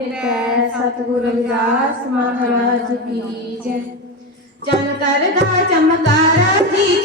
ਮੈਂ ਸਤਿਗੁਰ ਰਵਿਦਾਸ ਮਹਾਰਾਜ ਕੀ ਜੈ। ਚਮਕਰ ਦਾ ਚਮਤਾਰਾ ਜੀ